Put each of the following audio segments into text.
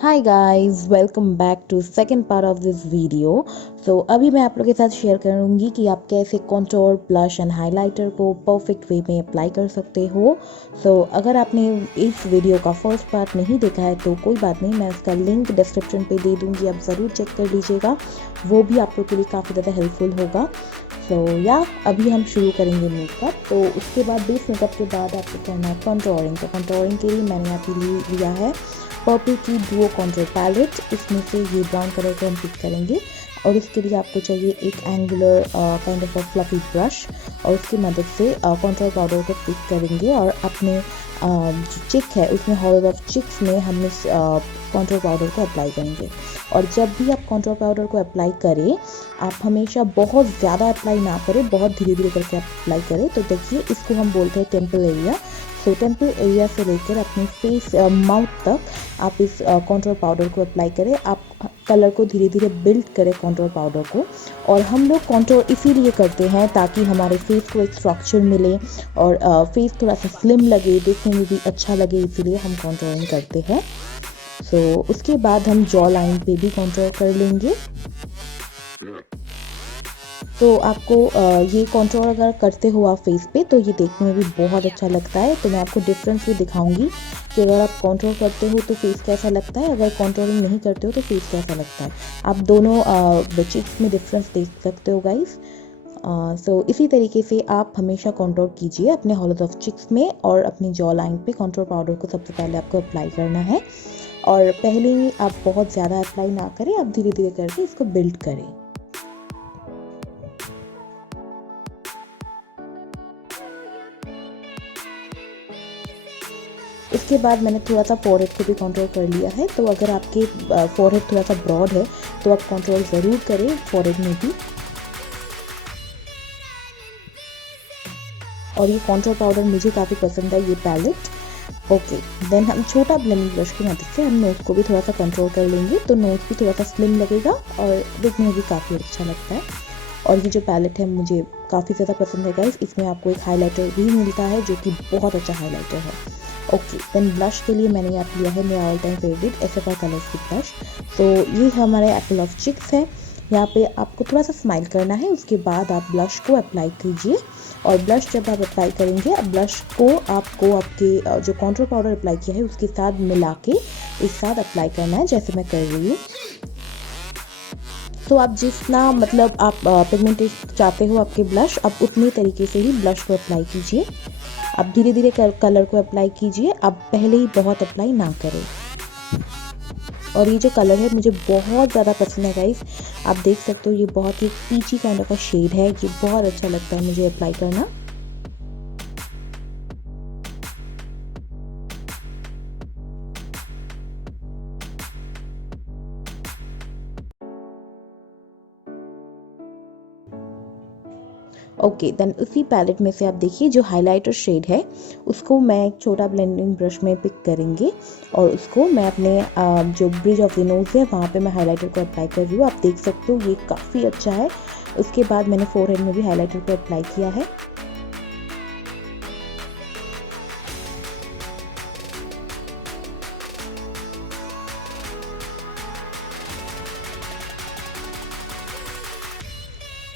Hi guys, welcome back to second part of this video. अभी मैं आप लोगों के साथ शेयर करूंगी कि आप कैसे कॉन्टोर, ब्लश एंड हाइलाइटर को परफेक्ट वे में अप्लाई कर सकते हो। अगर आपने इस वीडियो का फर्स्ट पार्ट नहीं देखा है तो कोई बात नहीं, मैं उसका लिंक डिस्क्रिप्शन पे दे दूंगी, आप ज़रूर चेक कर लीजिएगा। वो भी आप लोग के लिए काफ़ी ज़्यादा हेल्पफुल होगा। अभी हम शुरू करेंगे मेकअप। तो उसके बाद बेस मेकअप के बाद आपको करना है कंटोरिंग। तो कंटोरिंग के लिए मैंने यहाँ पे लिया है पर्पल की डुओ कॉन्टोर पैलेट। इसमें से ये ब्राउन कलर को हम पिक करेंगे और इसके लिए आपको चाहिए एक angular kind of a fluffy brush, और उसकी मदद से कॉन्टोर पाउडर को पिक करेंगे और अपने जो चिक है उसमें हॉल ऑफ चिक्स में हम इस कॉन्टोर पाउडर को अप्लाई करेंगे। और जब भी आप कॉन्टोर पाउडर को अप्लाई करें, आप हमेशा बहुत ज़्यादा अप्लाई ना करें, बहुत धीरे धीरे करके आप अप्लाई करें। तो देखिए, इसको हम बोलते हैं टेम्पल एरिया। टेम्पल एरिया से लेकर अपने फेस माउथ तक आप इस कॉन्टोर पाउडर को अप्लाई करें। आप कलर को धीरे धीरे बिल्ड करें कॉन्टोर पाउडर को। और हम लोग कॉन्टोर इसीलिए करते हैं ताकि हमारे फेस को एक स्ट्रक्चर मिले और फेस थोड़ा सा स्लिम लगे, देखने में भी अच्छा लगे, इसीलिए हम कॉन्टोरिंग करते हैं। उसके बाद हम जॉ लाइन पे भी कॉन्टोर कर लेंगे। तो आपको ये कॉन्टोर अगर करते हो आप फेस पे तो ये देखने में भी बहुत अच्छा लगता है। तो मैं आपको डिफरेंस भी दिखाऊंगी कि अगर आप कॉन्टोर करते हो तो फेस कैसा लगता है, अगर कॉन्टोरिंग नहीं करते हो तो फेस कैसा लगता है। आप दोनों चिक्स में डिफरेंस देख सकते हो गाइस। इसी तरीके से आप हमेशा कॉन्टोर कीजिए अपने हॉलोज ऑफ चिक्स में, और अपनी जॉ लाइन पे कॉन्टोर पाउडर को सबसे पहले आपको अप्लाई करना है। और पहले ही आप बहुत ज़्यादा अप्लाई ना करें, आप धीरे धीरे करके इसको बिल्ड करें। इसके बाद मैंने थोड़ा सा फोरहेड को भी कॉन्टोर कर लिया है। तो अगर आपके फोरहेड थोड़ा सा ब्रॉड है तो आप कॉन्टोर ज़रूर करें फोरहेड में भी। और ये कॉन्टोर पाउडर मुझे काफ़ी पसंद है, ये पैलेट। ओके, देन हम छोटा ब्लेंडिंग ब्रश की मदद से हम नोज को भी थोड़ा सा कंट्रोल कर लेंगे, तो नोज भी थोड़ा सा स्लिम लगेगा और देखने में भी काफ़ी अच्छा लगता है। और ये जो पैलेट है मुझे काफ़ी ज़्यादा पसंद है गाइस। इसमें आपको एक हाइलाइटर भी मिलता है जो कि बहुत अच्छा हाइलाइटर है। ओके, देन ब्लश के लिए मैंने यहाँ लिया है मेरा ऑल टाइम फेवरेट एसएफआर कलर्स की ब्लश। तो ये हमारे एप्पल ऑफ चिक्स है। यहाँ पे आपको थोड़ा सा स्माइल करना है, उसके बाद आप ब्लश को अप्लाई कीजिए। और ब्लश जब आप अप्लाई करेंगे, अब ब्लश को आपको आपके जो कॉन्टोर पाउडर अप्लाई किया है उसके साथ मिला के एक साथ अप्लाई करना है, जैसे मैं कर रही हूँ। तो आप जितना मतलब आप पिगमेंटेशन चाहते हो आपके ब्लश, आप उतनी तरीके से ही ब्लश को अप्लाई कीजिए। आप धीरे धीरे कलर को अप्लाई कीजिए, आप पहले ही बहुत अप्लाई ना करें। और ये जो कलर है मुझे बहुत ज़्यादा पसंद है गाइस। आप देख सकते हो ये बहुत ही पीची काइंड ऑफ अ शेड है, ये बहुत अच्छा लगता है मुझे अप्लाई करना। ओके, देन उसी पैलेट में से आप देखिए जो हाइलाइटर शेड है उसको मैं एक छोटा ब्लेंडिंग ब्रश में पिक करेंगे और उसको मैं अपने जो ब्रिज ऑफ द नोज है वहाँ पे मैं हाइलाइटर को अप्लाई कर रही हूँ। आप देख सकते हो ये काफ़ी अच्छा है। उसके बाद मैंने फोरहेड में भी हाइलाइटर को अप्लाई किया है।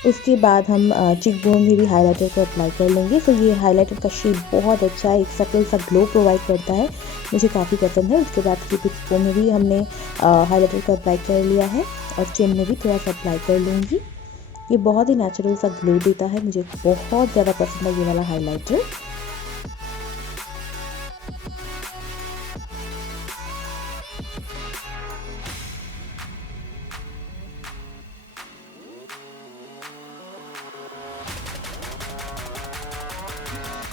उसके बाद हम चिक बोन में भी हाइलाइटर को अप्लाई कर लेंगे। तो ये हाइलाइटर का शेड बहुत अच्छा है, एक सटल सा ग्लो प्रोवाइड करता है, मुझे काफ़ी पसंद है। उसके बाद की चिक बोन में भी हमने हाइलाइटर को अप्लाई कर लिया है और चिन में भी थोड़ा सा अप्लाई कर लूँगी। ये बहुत ही नेचुरल सा ग्लो देता है, मुझे बहुत ज़्यादा पसंद है ये वाला highlighter.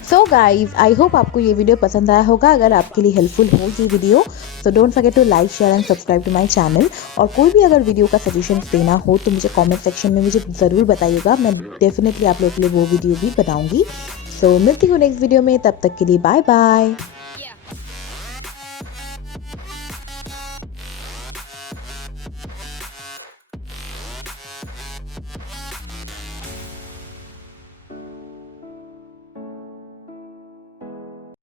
So guys, I hope आपको ये वीडियो पसंद आया होगा। अगर आपके लिए हेल्पफुल हो ये वीडियो तो don't forget to like, share and subscribe to my channel. और कोई भी अगर वीडियो का सजेशन देना हो तो मुझे कमेंट सेक्शन में मुझे ज़रूर बताइएगा, मैं डेफिनेटली आप लोगों के लिए वो वीडियो भी बनाऊंगी। मिलती हूँ नेक्स्ट वीडियो में, तब तक के लिए बाय बाय।